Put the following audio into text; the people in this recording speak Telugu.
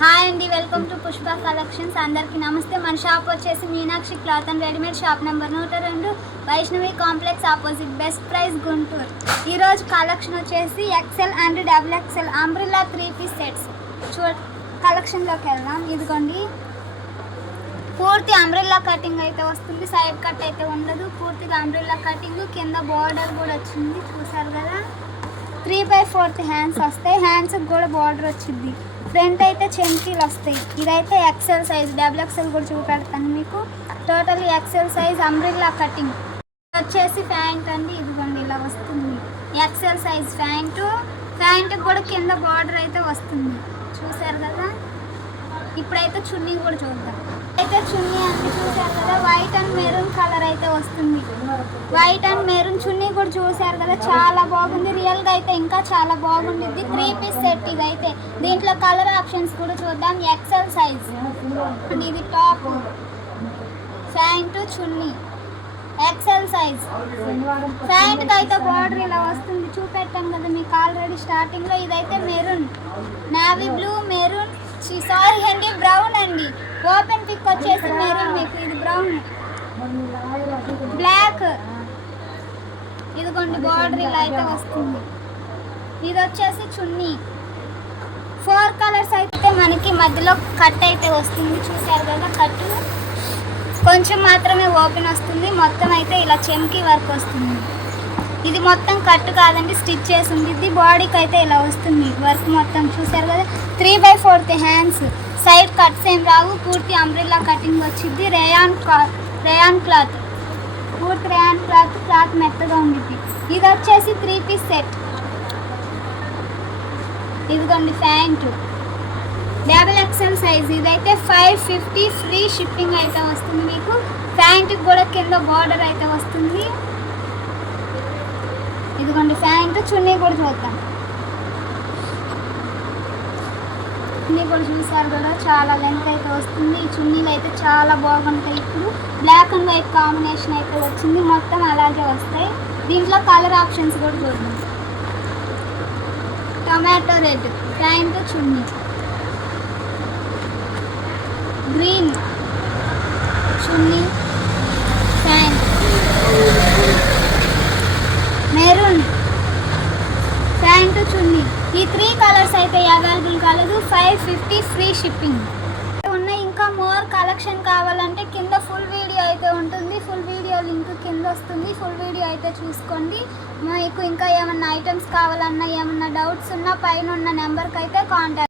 హాయ్ అండి, వెల్కమ్ టు పుష్ప కలెక్షన్స్. అందరికీ నమస్తే. మన షాప్ వచ్చేసి Meenakshi cloth and readymade shop number 102 Vaishnavi complex opposite best price Guntur. ఈరోజు కలెక్షన్ వచ్చేసి Excel and double Excel umbrella 3-piece sets కలెక్షన్లోకి వెళ్దాం. ఇదిగోండి, పూర్తి అంబ్రిల్లా కటింగ్ అయితే వస్తుంది, సైడ్ కట్ అయితే ఉండదు. పూర్తిగా అంబ్రిల్లా కటింగ్, కింద బార్డర్ కూడా వచ్చింది, చూసారు కదా. 3/4 హ్యాండ్స్ వస్తాయి, హ్యాండ్స్కి కూడా బార్డర్ వచ్చింది. ఫ్రంట్ అయితే చెంకీలు వస్తాయి. ఇదైతే ఎక్సెల్ సైజ్, డబుల్ ఎక్సెల్ కూడా చూపెడతాను మీకు. Total XL size umbrella cutting వచ్చేసి ప్యాంట్ అండి. ఇదిగోండి, ఇలా వస్తుంది ఎక్సెల్ సైజ్ ప్యాంట్కి కూడా కింద బార్డర్ అయితే వస్తుంది, చూసారు కదా. ఇప్పుడైతే చున్నీ కూడా చూద్దాం. అయితే చున్నీ అంటే చూసారు కదా, వైట్ అండ్ మెరూన్ కలర్ అయితే వస్తుంది. వైట్ అండ్ మెరూన్ చున్నీ కూడా చూసారు కదా, చాలా బాగుంది. రియల్గా అయితే ఇంకా చాలా బాగుంటుంది. 3-piece సెట్ ఇదైతే. దీంట్లో కలర్ ఆప్షన్స్ కూడా చూద్దాం. ఎక్సెల్ సైజ్, ఇది టాప్, ప్యాంటు, చున్నీ. ఎక్సెల్ సైజ్ ప్యాంట్కి అయితే బార్డర్ ఇలా వస్తుంది, చూపెట్టాను కదా మీకు ఆల్రెడీ స్టార్టింగ్లో. ఇదైతే maroon, navy blue, maroon, sorry అండి బ్రౌన్ అండి. ఓపెన్ పిక్ వచ్చేసి మెరూన్, మీకు ఇది బ్రౌన్, బ్లాక్. ఇదిగోండి బార్డర్ ఇలా అయితే వస్తుంది. ఇది వచ్చేసి చున్నీ. 4 కలర్స్ అయితే మనకి మధ్యలో కట్ అయితే వస్తుంది, చూసారు కదా. కట్టు కొంచెం మాత్రమే ఓపెన్ వస్తుంది, మొత్తం అయితే ఇలా చెంకీ వర్క్ వస్తుంది. ఇది మొత్తం కట్ కాదండి, స్టిచ్ చేసి ఉంది. బాడీకి అయితే ఇలా వస్తుంది వర్క్ మొత్తం, చూసారు కదా. 3/4 హ్యాండ్స్, సైడ్ కట్స్ ఏం రావు, పూర్తి అంబ్రిల్లా కటింగ్ వచ్చింది. రేయాన్ క్లాత్, పూర్తి రేయాన్ క్లాత్ మెత్తగా ఉండిద్ది. ఇది వచ్చేసి 3-piece సెట్. ఇదిగోండి ప్యాంటు, డబుల్ ఎక్సెల్ సైజ్. ఇదైతే 550 ఫ్రీ షిప్పింగ్ అయితే వస్తుంది మీకు. ప్యాంటుకి కూడా కింద బార్డర్ అయితే వస్తుంది. ఇదిగోండి ప్యాంటు. చున్నీ కూడా చూద్దాం. చున్నీ కూడా చూసారు కదా, చాలా లెంత్ అయితే వస్తుంది. ఈ చున్నీలు అయితే చాలా బాగుంటాయి. ఇప్పుడు బ్లాక్ అండ్ వైట్ కాంబినేషన్ అయితే వచ్చింది, మొత్తం అలాగే వస్తాయి. దీంట్లో కలర్ ఆప్షన్స్ కూడా చూద్దాం. టమాటో రెడ్ ప్యాంటు, చున్నీ. గ్రీన్ చున్నీ, ప్యాంట్. మెరూన్ ప్యాంటు, చున్నీ. ఈ 3 కలర్స్ అయితే అవైలబుల్ కలదు. 550 ఫ్రీ షిప్పింగ్ ఉన్నాయి. ఇంకా మోర్ కలెక్షన్ కావాలంటే కింద ఫుల్ వీడియో అయితే ఉంటుంది. ఫుల్ వీడియో లింక్ కింద వస్తుంది, ఫుల్ వీడియో అయితే చూసుకోండి. మీకు ఇంకా ఏమన్నా ఐటమ్స్ కావాలన్నా, ఏమన్నా డౌట్స్ ఉన్నా పైన ఉన్న నెంబర్కి అయితే కాంటాక్ట్